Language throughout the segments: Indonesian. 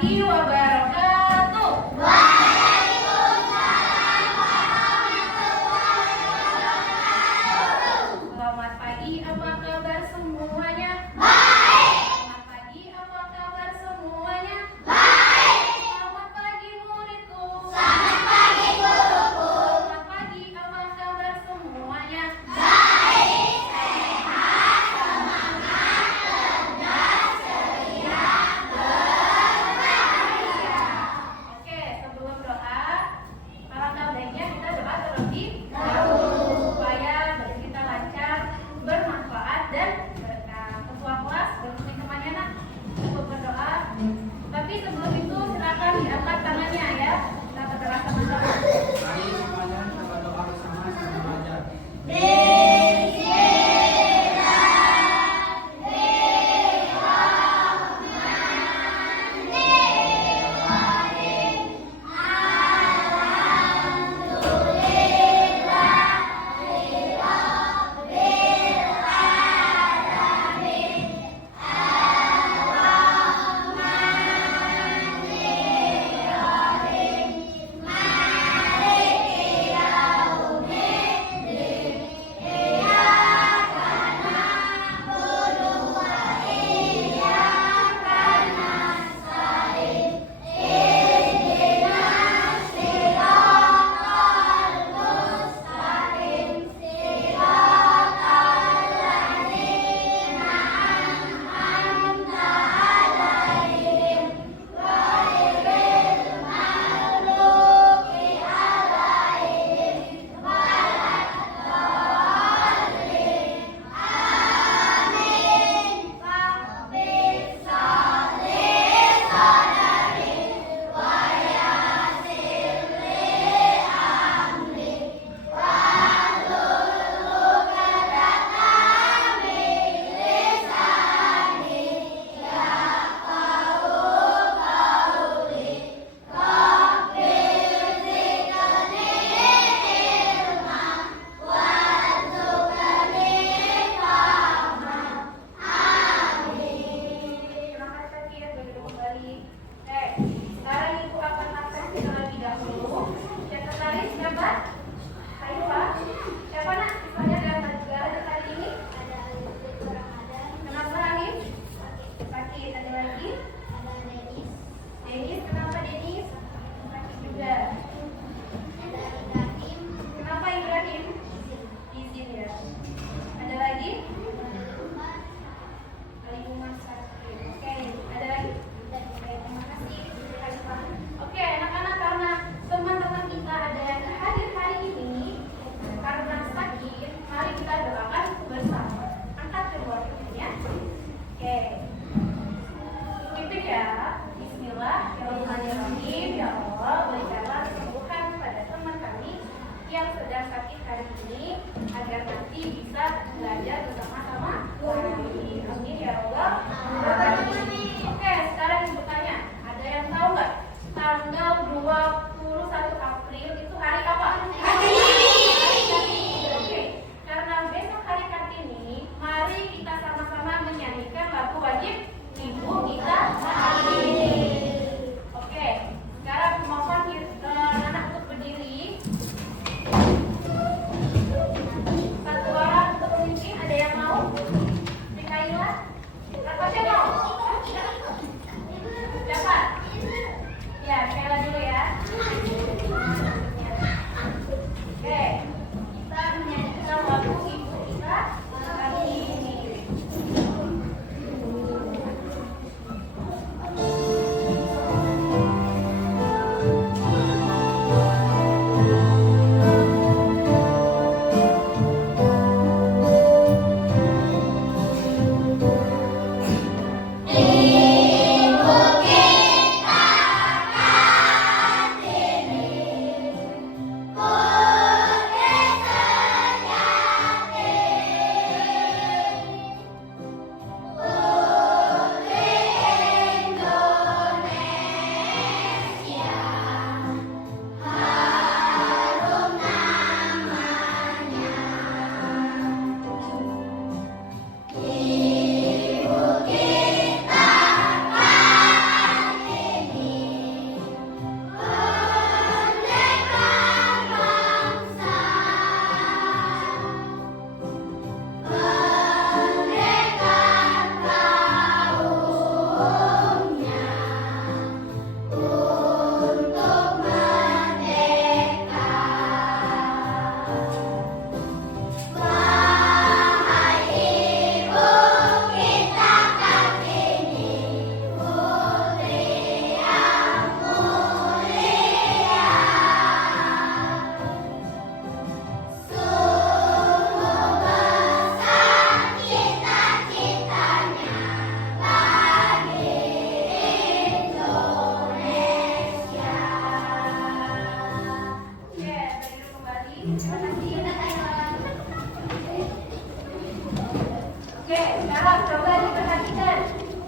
warahmatullahi wabarakatuh. Selamat pagi, apa kabar semuanya? Selamat pagi, apa kabar semuanya? Selamat pagi muridku. Selamat pagi, apa kabar semuanya? Oke, sebelum doa, alangkah baiknya kita doa terlebih dahulu supaya bagi kita lancar, bermanfaat dan berkah. Ketua kelas Oke, sekarang coba diperhatikan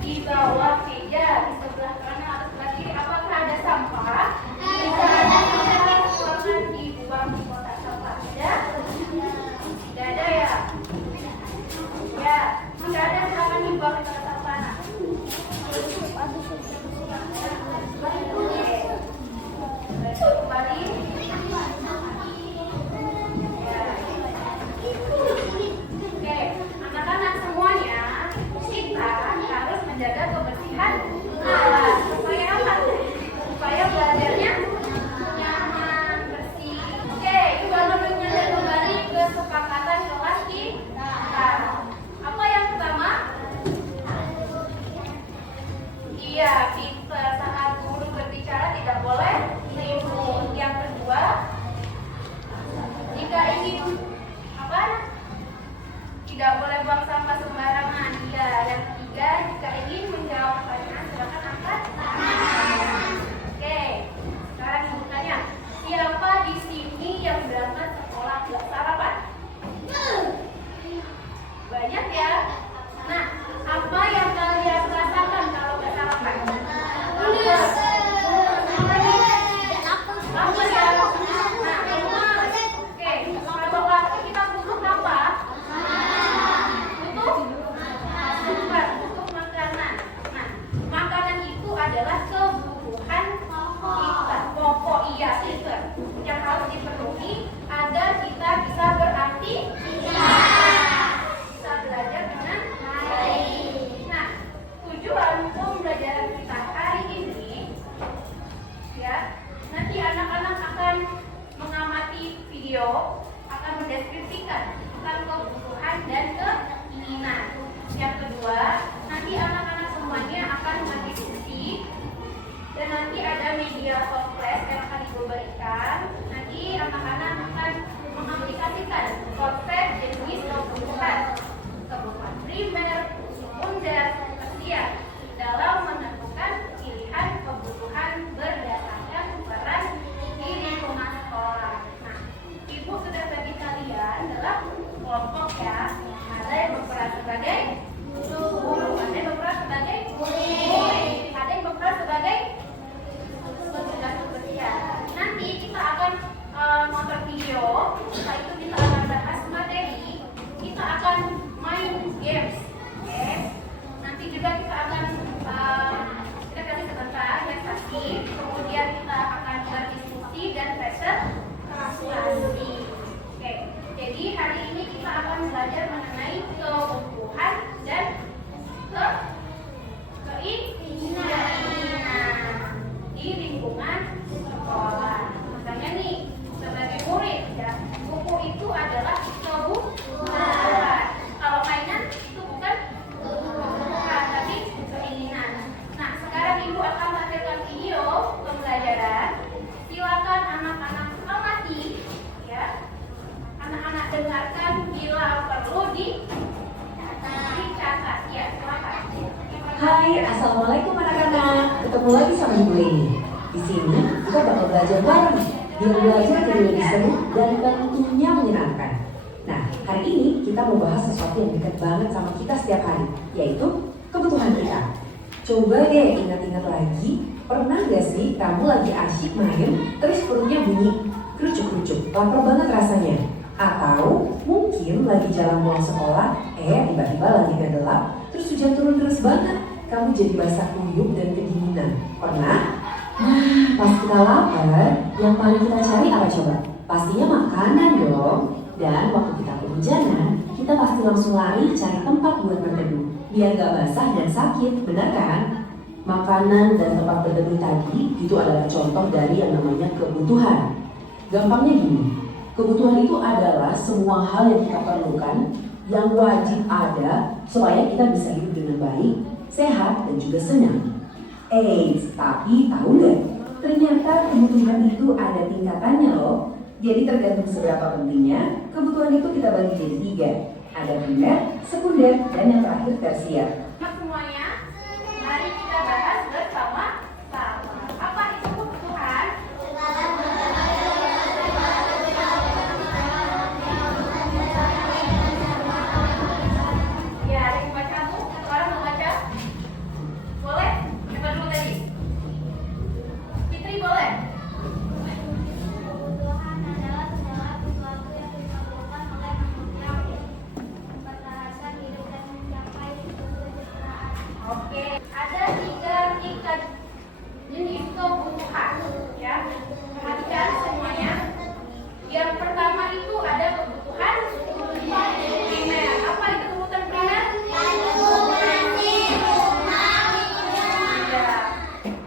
di bawah meja di sebelah kanan atau sebelah kiri apakah ada sampah? Jika ada, silakan dibuang di kotak sampah. Ada? Tidak ada ya? Ya, jika ada silakan dibuang di kotak sampah. Oke. Kembali. Oke, anak-anak semuanya, kita harus menjaga kebersihan alat. Supaya apa? Supaya belajarnya nyaman, bersih. Oke, yuk menyanyi kembali kesepakatan kelas kita. Apa yang pertama? Iya, saat guru berbicara tidak boleh ribut. Yang kedua, jika ingin apa? Tidak boleh buang sampah sembarangan. Iya. Yang ketiga, jika ingin menjawab pertanyaan silakan angkat tangan. Oke. Sekarang sebutannya, siapa di sini yang berangkat sekolah nggak sarapan? Banyak ya. Nah, apa yang kalian rasakan kalau nggak sarapan? Lapar ya. Nah, lemas. Oke. Kalau lapar kita butuh apa? Butuh makanan. Nah, makanan itu adalah kebutuhan kita, pokok yang harus dipenuhi agar kita bisa beraktivitas, bisa belajar dengan baik. Nah, tujuan pembelajaran kita hari ini, ya, nanti anak-anak akan mengamati video, akan mendeskripsikan tentang kebutuhan dan keinginan. Yang kedua, nanti anak-anak semuanya akan berdiskusi dan nanti ada media flash yang akan diberikan. Nanti anak-anak akan mengaplikasikan konsep jenis kebutuhan primer, sekunder, tersier dalam menentukan pilihan kebutuhan berdasarkan peran di lingkungan sekolah. Nah, Ibu sudah bagi kalian dalam kelompok ya. Ada yang berperan sebagai guru, ada yang berperan sebagai murid, ada yang berperan sebagai penjaga kebersihan. Nanti kita akan nonton video, setelah itu kita akan bahas materi, kita akan main games, oke? Nanti juga kita akan kita kasih sebentar presentasi, kemudian kita akan berdiskusi dan presentasi. Oke, jadi hari ini kita akan belajar mengenai kebutuhan dan keinginan di lingkungan sekolah. Makanya nih, sebagai murid ya, buku itu adalah kebutuhan. Kalau mainan itu bukan kebutuhan, tapi keinginan. Nah, sekarang Ibu akan tampilkan video pembelajaran. Silakan anak-anak amati ya. Anak-anak dengarkan, bila perlu dicatat ya. Silakan. Hai, assalamualaikum anak-anak. Ketemu lagi sama Ibu Leni. Di sini kita bakal belajar bareng, biar belajar jadi lebih seru dan tentunya menyenangkan. Nah, hari ini kita mau bahas sesuatu yang dekat banget sama kita setiap hari, yaitu kebutuhan kita. Coba deh ingat-ingat lagi, pernah gak sih kamu lagi asyik main, terus perutnya bunyi kerucuk-kerucuk, lapar banget rasanya? Atau mungkin lagi jalan pulang sekolah, tiba-tiba lagi gelap, terus hujan turun terus banget, kamu jadi basah kuyup dan kedinginan. Pernah? Nah, pas kita lapar, yang paling kita cari apa coba? Pastinya makanan dong. Dan waktu kita kehujanan, kita pasti langsung lari cari tempat buat berteduh, biar gak basah dan sakit, benar kan? Makanan dan tempat berteduh tadi itu adalah contoh dari yang namanya kebutuhan. Gampangnya gini, kebutuhan itu adalah semua hal yang kita perlukan, yang wajib ada supaya kita bisa hidup dengan baik, sehat, dan juga senang. Tapi tahu nggak? Ternyata kebutuhan itu ada tingkatannya loh. Jadi tergantung seberapa pentingnya, kebutuhan itu kita bagi jadi 3. Ada primer, sekunder, dan yang terakhir tersier. Semuanya, mari kita bahas bersama-sama. Apa itu kebutuhan? Ya, Oke, ada tiga jenis kebutuhan, ya. Perhatikan semuanya. Yang pertama itu ada kebutuhan primer. Apa itu kebutuhan primer? Ya.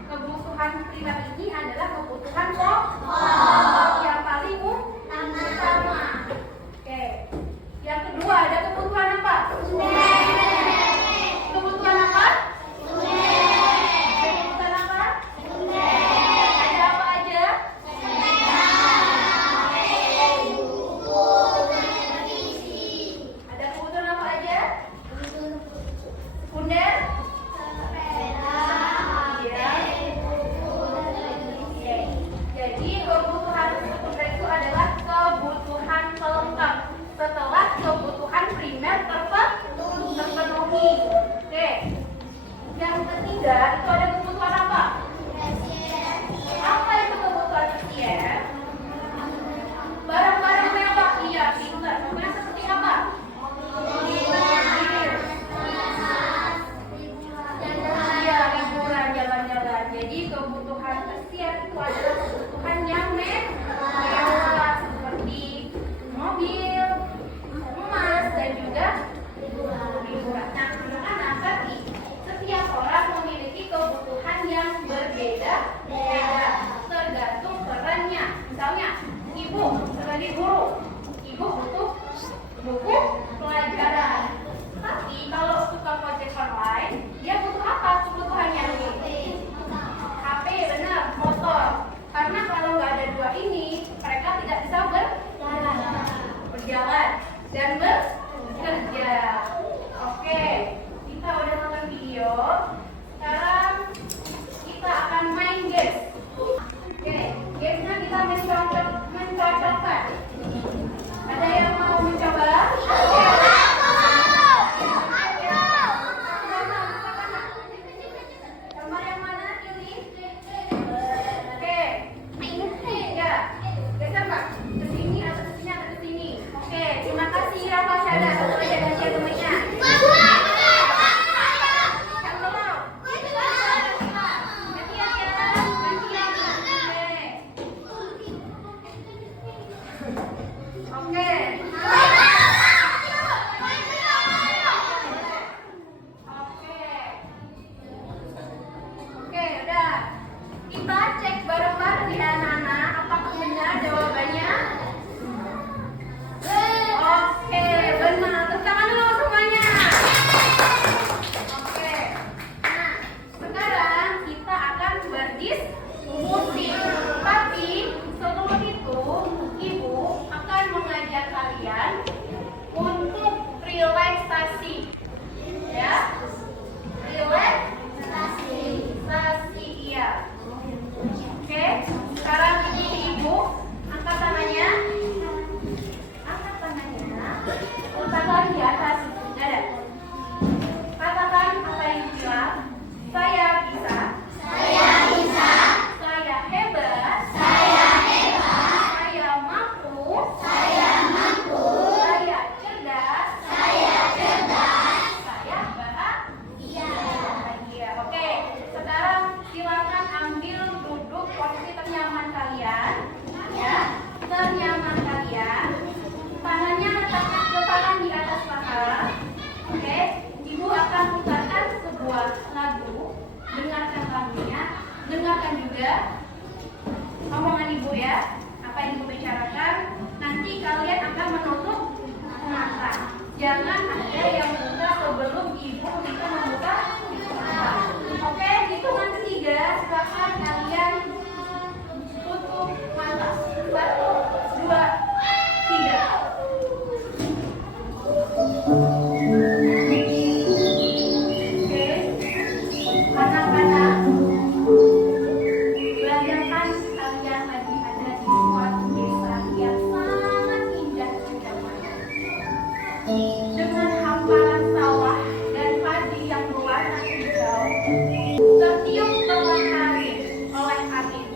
Kebutuhan primer ini adalah kebutuhan pokok yang paling utama. Oke. Yang kedua ada kebutuhan apa? Kebutuhan apa? Kebutuhan apa? Ada apa aja? Ada kebutuhan apa aja? Sekunder? Iya. Oke. Jadi kebutuhan sekunder itu adalah kebutuhan pelengkap setelah kebutuhan primer terpenuhi. Oke. Yang ketiga itu ada kebutuhan apa? Apa itu kebutuhan tersier? Barang-barang mewah. Iya, pintar. Contohnya seperti apa? Iya, liburan, jalan-jalan. Jadi kebutuhan tersier itu adalah kebutuhan yang mewah seperti mobil, emas, dan juga liburan. Nah, anak-anak, tapi setiap orang memiliki kebutuhan yang berbeda-beda tergantung perannya. Misalnya, ibu sebagai guru, ibu butuh buku pelajaran. Tapi kalau tukang ojek online, dia butuh apa kebutuhannya? HP, benar, motor. Karena kalau nggak ada dua ini, mereka tidak bisa berjalan dan bekerja. Oke, kita udah nonton video. Sekarang kita akan main game. Oke, gamenya kita mencocokkan. Ada yang mau mencoba? Gambar yang mana ini? Oke, ya, geser Pak. Ke sini atau ke sini atau ke sini. Oke, terima kasih Rafa Syada. Satu aja gantian temennya. Yang belum. Gantian ya, gantian. Oke. Oke, udah. Kita cek bareng-bareng ya anak-anak. Apakah benar jawabannya? Oke, benar. Tepuk tangan dulu semuanya. Oke. Nah, sekarang kita akan berdiskusi. Tapi sebelum itu, Ibu akan mengajak kalian untuk relaksasi. Ya. Relaksasi, iya. Oke, sekarang ini Ibu angkat tangannya. Angkat tangannya. Letakkan di atas dada. Katakan apa yang bilang. Saya bisa. Saya bisa. Saya hebat. Saya hebat. Saya mampu. Saya mampu. Saya cerdas. Saya cerdas. Saya bahagia. Bahagia. Oke, sekarang silakan ambil duduk posisi ternyaman kalian. Ya, ternyaman kalian. Tangannya letakkan di atas paha. Oke, Ibu akan putarkan sebuah lagu. Dengarkan lagunya, dengarkan juga omongan Ibu ya. Apa yang Ibu bicarakan. Nanti kalian akan menutup mata. Jangan ada yang buka sebelum Ibu bisa membuka mata. Oke, hitungan ketiga, silakan kalian tutup mata. 1, 2, 3. Oke, anak-anak, bayangkan kalian lagi ada di suatu desa yang sangat indah dengan hamparan sawah dan padi yang berwarna hijau, tertiup perlahan oleh angin.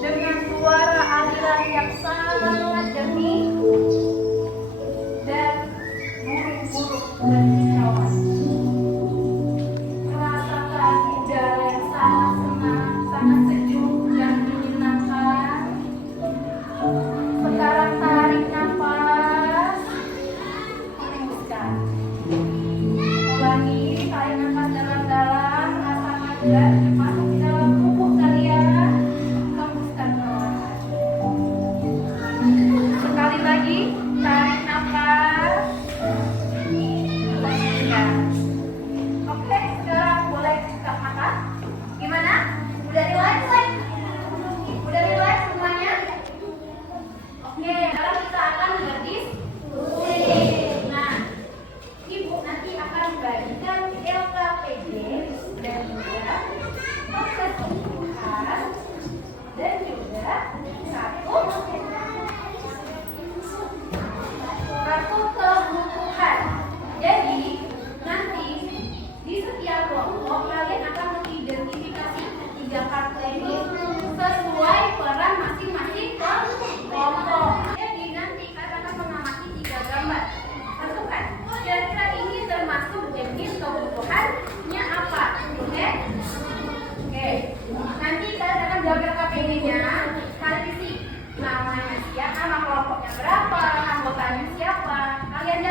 Dengan suara aliran yang sangat jernih dan burung-burung berkicauan.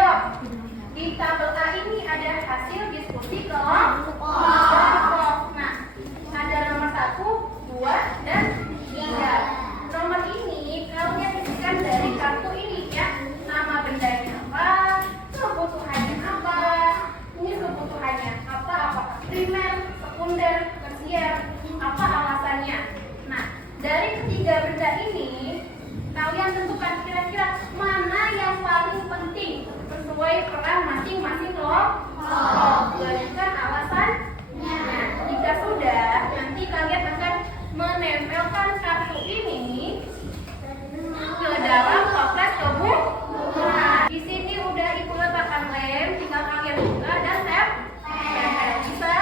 kelompok. Di tabel A ini ada hasil diskusi kelompok. Nah, ada nomor 1, 2, dan 3. Nomor ini kalian isikan dari kartu ini ya. Nama bendanya apa, kebutuhannya apa, ini kebutuhannya apa, apakah primer, sekunder, tersier, apa alasannya. Nah, dari ketiga benda ini kalian tentukan kira-kira mana yang paling penting sesuai peran masing-masing kelompok. Gariskan alasannya. Jika sudah, nanti kalian akan menempelkan kartu ini ke dalam toples kebutuhan. Di sini udah Ibu letakkan lem, tinggal kalian buka dan tempel. Bisa?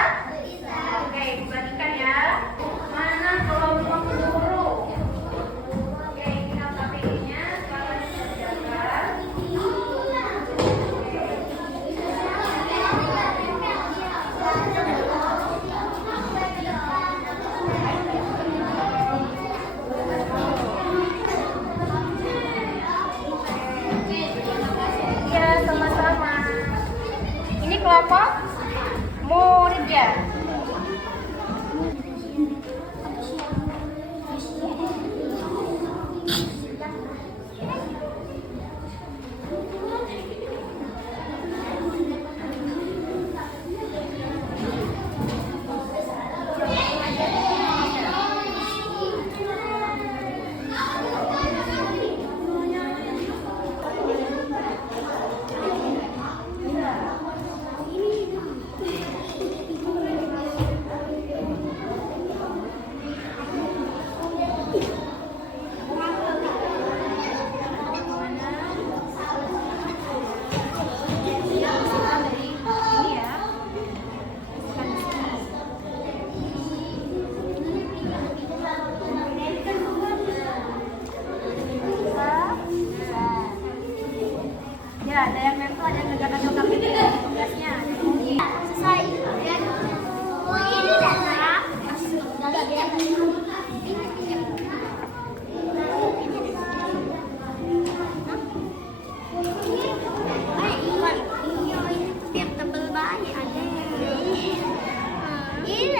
Oke, bagikan ya. Mana kelompok guru? Oke, tinggal KPI-nya sekarang dikerjakan. Iya, sama-sama. Ini kelompok murid ya. Ya, ada yang nempel, ada yang tegak-tegak ini tugasnya. Selesai. Oh, ini datang. Tiap tebel bayi ada. Ini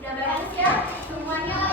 Udah beres ya semuanya?